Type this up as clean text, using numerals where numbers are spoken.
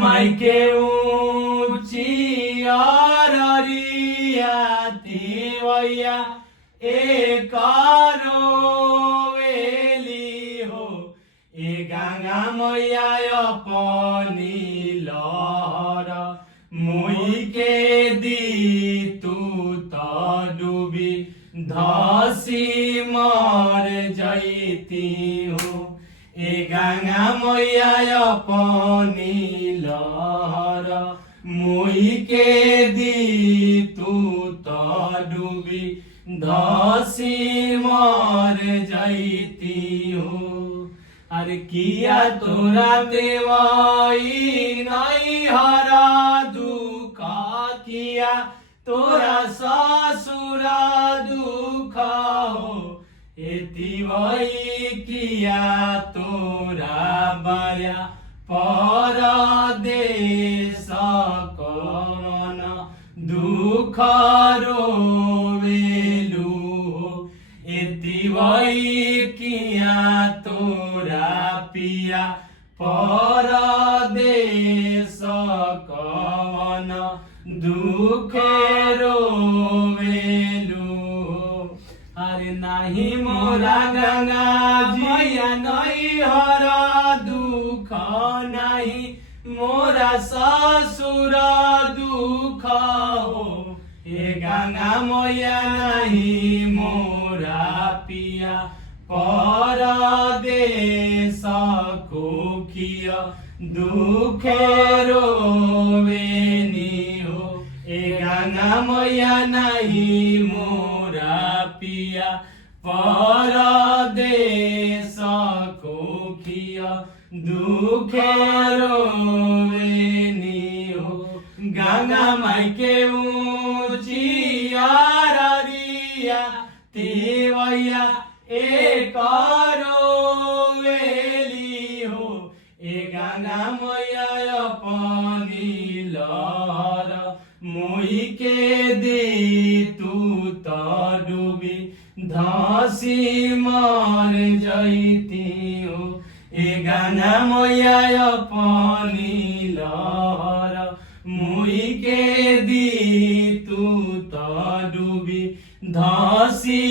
माई के ऊंची अरिया तिवैया एकारो वेली हो ए गंगा मैया अपनी लहर मुई के दी तू तो डूबी धसी मर जैती हो ए गंगा मैया अपनी लहर मुई के दी तू तो डूबी धसी मर जैती हो। अरे किया तोरा देवाई नहीं हरा दुख किया तोरा ससुरा दुख हो एति वही किया तोरा बार्या परदेश कवन दुख रोवेलु एति वही किया तोरा पिया परदेश कवन दुख रोवेलु। अरे नहीं मोरा गंगा मैया नहीं हरा दुख नहीं मोरा ससुर दुख हो ए गंगा मैया नहीं मोरा पिया परदेश कोखिया दुख रोवेनी हो ए गंगा मैया नहीं मोरा पिया परदेश कोखिया दुख रोवेनी हो। गंगा माई के ऊंची अरिया तिवैया एकारो वेली हो ए गंगा मैया अपनी लहर मुई के दी तू तो डूबी धसी मर जैती हो ए गंगा मैया अपनी लहर मुई के दी तू तो डूबी धसी